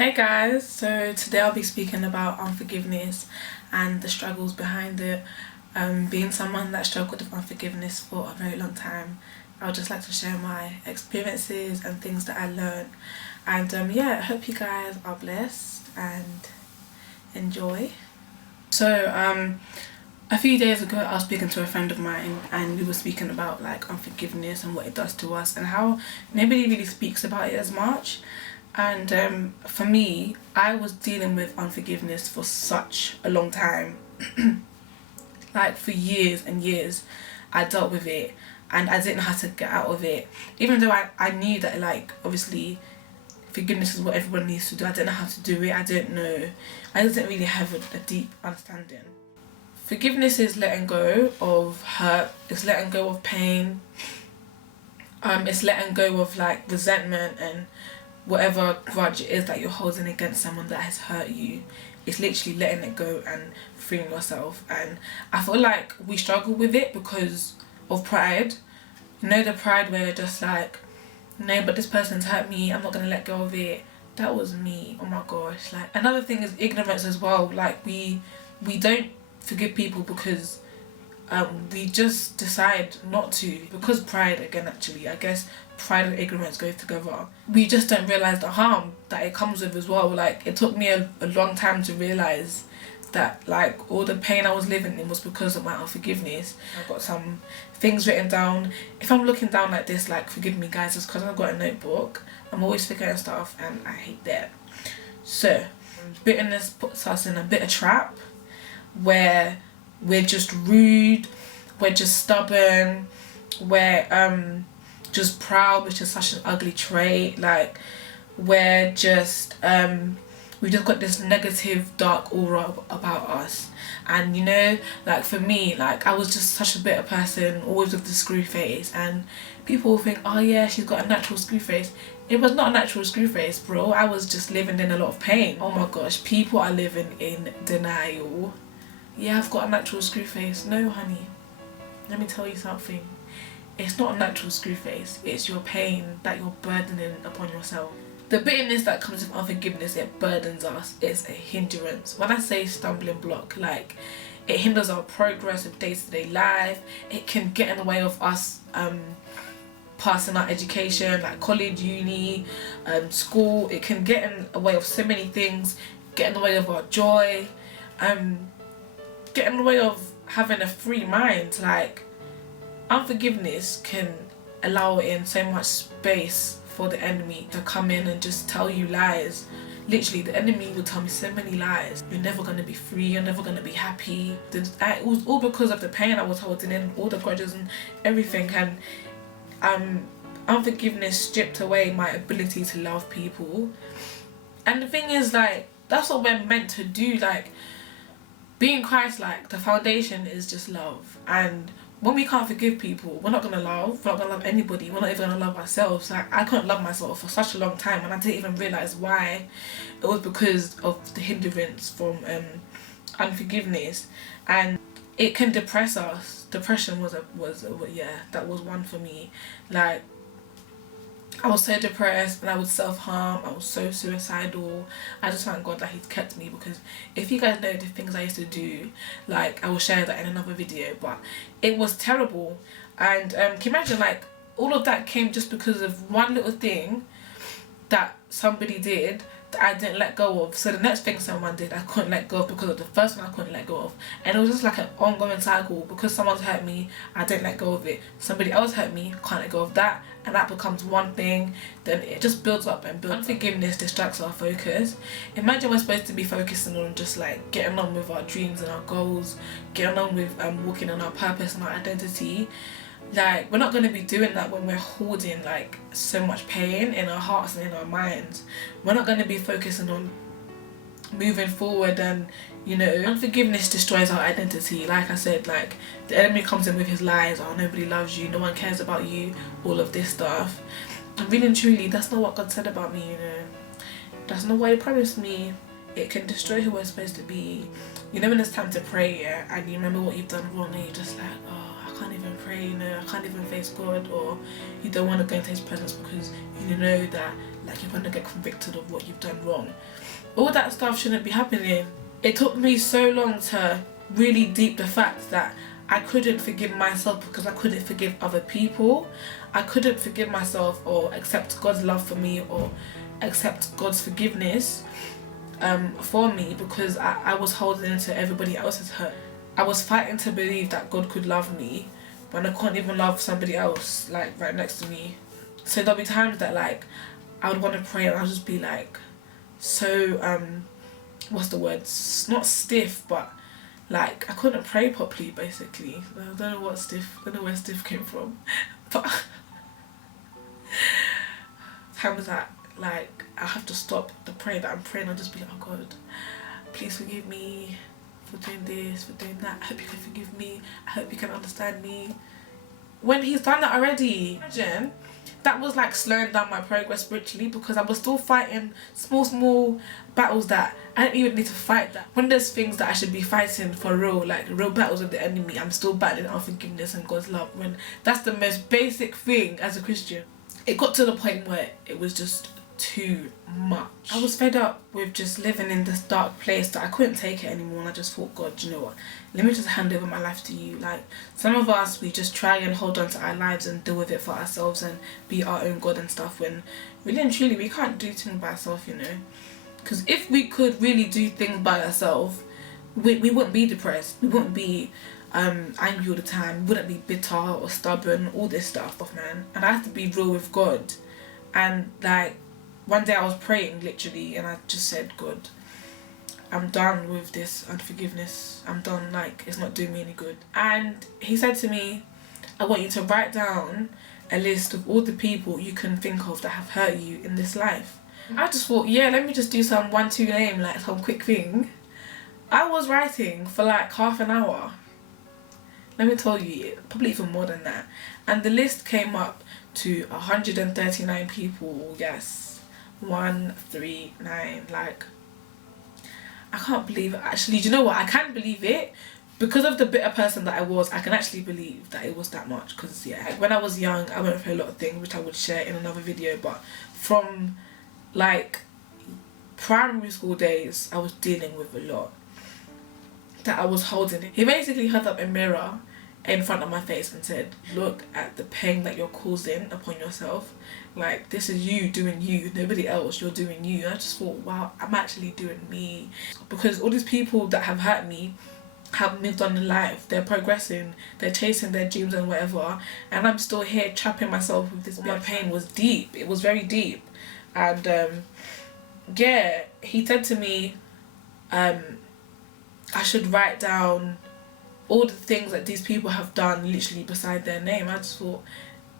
Hey guys, so today I'll be speaking about unforgiveness and the struggles behind it. Being someone that struggled with unforgiveness for a very long time, I would just like to share my experiences and things that I learned. And yeah, I hope you guys are blessed and enjoy. So a few days ago I was speaking to a friend of mine and we were speaking about like unforgiveness and what it does to us and how nobody really speaks about it as much. And for me, I was dealing with unforgiveness for such a long time. Like for years and years I dealt with it and I didn't know how to get out of it. Even though I knew that, like, obviously forgiveness is what everyone needs to do, I didn't know how to do it. I didn't really have a deep understanding. Forgiveness is letting go of hurt, it's letting go of pain, it's letting go of like resentment and whatever grudge it is that you're holding against someone that has hurt you. It's literally letting it go and freeing yourself. And I feel like we struggle with it because of pride. You know, the pride where you're just like, no, but this person's hurt me, I'm not gonna let go of it. That was me. Oh my gosh. Like, another thing is ignorance as well. Like we don't forgive people because we just decide not to, because pride, again, actually I guess pride and ignorance goes together. We just don't realise the harm that it comes with as well. Like, it took me a long time to realise that like all the pain I was living in was because of my unforgiveness. I've got some things written down. If I'm looking down like this, like, forgive me guys, it's because I've got a notebook. I'm always forgetting stuff and I hate that. So bitterness puts us in a bitter trap where we're just rude, we're just stubborn, we're just proud, which is such an ugly trait. Like, we're just we just got this negative dark aura about us. And you know, like for me, like I was just such a bitter person, always with the screw face, and people think, oh yeah, she's got a natural screw face. It was not a natural screw face, bro. I was just living in a lot of pain. Oh my gosh, people are living in denial. Yeah, I've got a natural screw face. No, honey. Let me tell you something. It's not a natural screw face. It's your pain that you're burdening upon yourself. The bitterness that comes with unforgiveness, it burdens us. It's a hindrance. When I say stumbling block, like, it hinders our progress of day-to-day life. It can get in the way of us passing our education, like college, uni, school. It can get in the way of so many things. Get in the way of our joy. Get in the way of having a free mind. Like, unforgiveness can allow in so much space for the enemy to come in and just tell you lies. Literally, the enemy will tell me so many lies. You're never going to be free, you're never going to be happy. It was all because of the pain I was holding in, all the grudges and everything. And unforgiveness stripped away my ability to love people. And the thing is, like, that's what we're meant to do. Like, being Christ-like, the foundation is just love. And when we can't forgive people, we're not gonna love. We're not gonna love anybody. We're not even gonna love ourselves. Like, I couldn't love myself for such a long time, and I didn't even realize why. It was because of the hindrance from unforgiveness, and it can depress us. Depression was that was one for me. Like, I was so depressed and I would self-harm. I was so suicidal. I just thank God that he's kept me, because if you guys know the things I used to do, like, I will share that in another video, but it was terrible. And can you imagine, like, all of that came just because of one little thing that somebody did that I didn't let go of. So the next thing someone did, I couldn't let go of because of the first one I couldn't let go of. And it was just like an ongoing cycle. Because someone's hurt me, I didn't let go of it. Somebody else hurt me, can't let go of that. And that becomes one thing. Then it just builds up and builds. Unforgiveness distracts our focus. Imagine we're supposed to be focusing on just like getting on with our dreams and our goals, getting on with walking on our purpose and our identity. Like, we're not going to be doing that when we're holding like so much pain in our hearts and in our minds. We're not going to be focusing on moving forward. And you know, unforgiveness destroys our identity. Like I said, like, the enemy comes in with his lies. Oh, nobody loves you, no one cares about you, all of this stuff. And really and truly, that's not what God said about me, you know. That's not what he promised me. It can destroy who we're supposed to be. You know, when it's time to pray, yeah, and you remember what you've done wrong, and you're just like, oh, I can't even pray, you know, I can't even face God. Or you don't want to go into his presence because you know that, like you're gonna get convicted of what you've done wrong. All that stuff shouldn't be happening. It took me so long to really deep the fact that I couldn't forgive myself because I couldn't forgive other people. I couldn't forgive myself or accept God's love for me or accept God's forgiveness for me because I was holding into everybody else's hurt. I was fighting to believe that God could love me when I couldn't even love somebody else like right next to me. So there'll be times that like I would want to pray and I'll just be like so what's the word, not stiff, but like I couldn't pray properly basically. I don't know where stiff came from, but times that like I have to stop the prayer that I'm praying. I'll just be like, oh God, please forgive me for doing this, for doing that. I hope you can forgive me. I hope you can understand me. When he's done that already, imagine that was like slowing down my progress spiritually because I was still fighting small battles that I didn't even need to fight. That when there's things that I should be fighting for real, like real battles with the enemy, I'm still battling unforgiveness and God's love, when that's the most basic thing as a Christian. It got to the point where it was just too much. I was fed up with just living in this dark place that I couldn't take it anymore, and I just thought, God, you know what, let me just hand over my life to you. Like some of us, we just try and hold on to our lives and deal with it for ourselves and be our own God and stuff, when really and truly we can't do things by ourselves, you know. Because if we could really do things by ourselves, we wouldn't be depressed, we wouldn't be angry all the time, we wouldn't be bitter or stubborn, all this stuff, man. And I have to be real with God. And like one day I was praying literally and I just said, God, I'm done with this unforgiveness. I'm done, like it's not doing me any good. And he said to me, I want you to write down a list of all the people you can think of that have hurt you in this life. I just thought, yeah, let me just do some 1-2 name, like some quick thing. I was writing for like half an hour. Let me tell you, probably even more than that. And the list came up to 139 people, yes. 139, like I can't believe it. Actually, do you know what, I can believe it because of the bitter person that I was. I can actually believe that it was that much, because yeah, when I was young I went through a lot of things which I would share in another video, but from like primary school days I was dealing with a lot that I was holding. He basically held up a mirror in front of my face and said, look at the pain that you're causing upon yourself. Like this is you doing you, nobody else, you're doing you. And I just thought, wow, I'm actually doing me. Because all these people that have hurt me have moved on in life, they're progressing, they're chasing their dreams and whatever, and I'm still here trapping myself with this. My pain was deep, it was very deep. And yeah, he said to me I should write down all the things that these people have done literally beside their name. I just thought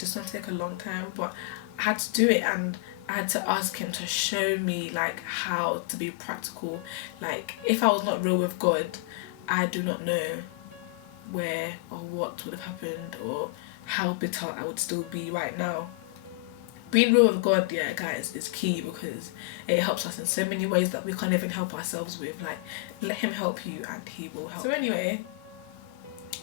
this is gonna take a long time, but I had to do it, and I had to ask him to show me like how to be practical. Like if I was not real with God, I do not know where or what would have happened or how bitter I would still be right now. Being real with God, yeah guys, is key because it helps us in so many ways that we can't even help ourselves with. Like let him help you and he will help. So anyway,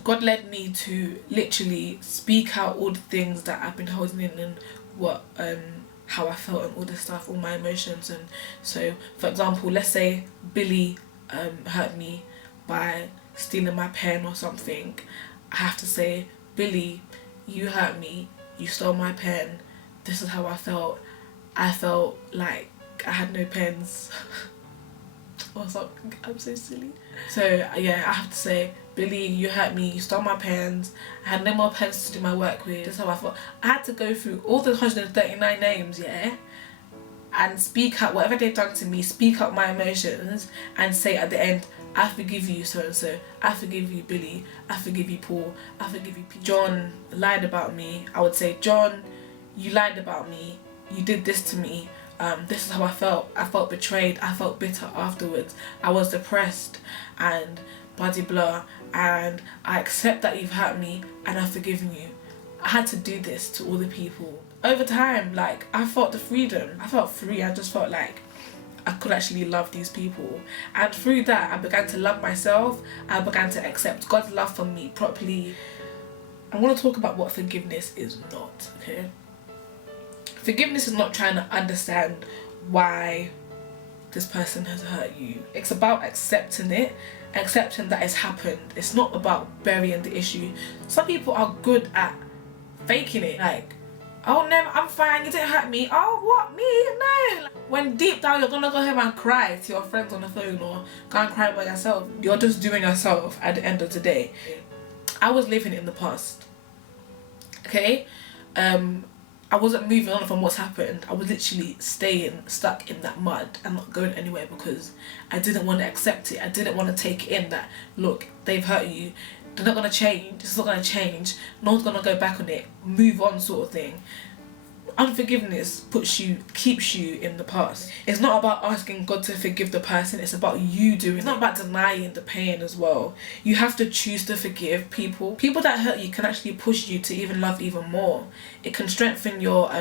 God led me to literally speak out all the things that I've been holding in and what how I felt and all this stuff, all my emotions. And so for example, let's say Billy hurt me by stealing my pen or something. I have to say, Billy, you hurt me, you stole my pen, this is how I felt. I felt like I had no pens or something. I'm so silly. So yeah, I have to say, Billy, you hurt me, you stole my pens, I had no more pens to do my work with, this is how I felt. I had to go through all the 139 names, yeah, and speak out whatever they've done to me, speak out my emotions and say at the end, I forgive you so and so, I forgive you Billy, I forgive you Paul, I forgive you Pete. John lied about me, I would say, John, you lied about me, you did this to me, this is how I felt betrayed, I felt bitter afterwards, I was depressed and blah blah, and I accept that you've hurt me and I've forgiven you. I had to do this to all the people. Over time, like I felt the freedom, I felt free, I just felt like I could actually love these people, and through that I began to love myself, I began to accept God's love for me properly. I want to talk about what forgiveness is not, okay? Forgiveness is not trying to understand why this person has hurt you. It's about accepting it, accepting that it's happened. It's not about burying the issue. Some people are good at faking it, like, oh never, I'm fine, you didn't hurt me. Oh, what, me? No. When deep down you're gonna go home and cry to your friends on the phone, or go and cry by yourself. You're just doing yourself at the end of the day. I was living in the past, okay? I wasn't moving on from what's happened. I was literally staying stuck in that mud and not going anywhere because I didn't want to accept it. I didn't want to take it in that, look, they've hurt you. They're not going to change. This is not going to change. No one's going to go back on it. Move on, sort of thing. Unforgiveness keeps you in the past. It's not about asking God to forgive the person. It's about you doing it. It's not about denying the pain as well. You have to choose to forgive people. People that hurt you can actually push you to even love even more. It can strengthen your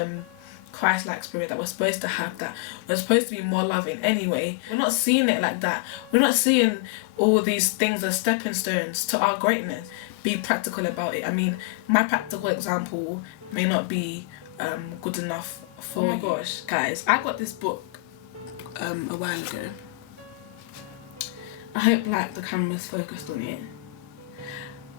Christ-like spirit that we're supposed to have, that we're supposed to be more loving anyway. We're not seeing it like that. We're not seeing all these things as stepping stones to our greatness. Be practical about it. I mean, my practical example may not be good enough for you. Gosh, guys, I got this book a while ago. I hope like the camera's focused on it,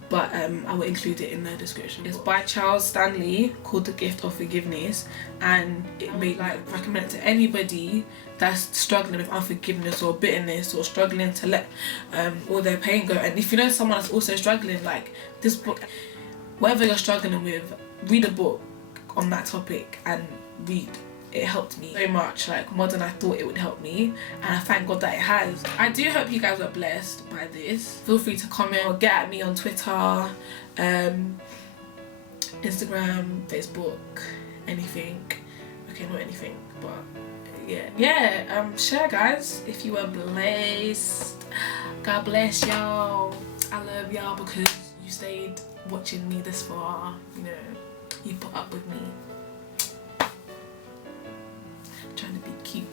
but I will include it in the description. It's by Charles Stanley, called The Gift of Forgiveness, and it may like recommend it to anybody that's struggling with unforgiveness or bitterness, or struggling to let all their pain go. And if you know someone that's also struggling, like, this book, whatever you're struggling with, read a book on that topic and read. It helped me so much, like more than I thought it would help me, and I thank God that it has. I do hope you guys were blessed by this. Feel free to comment or get at me on Twitter, Instagram, Facebook, anything. Okay, not anything, but yeah. Share, guys, if you were blessed. God bless y'all. I love y'all because you stayed watching me this far, you know. You put up with me. I'm trying to be cute.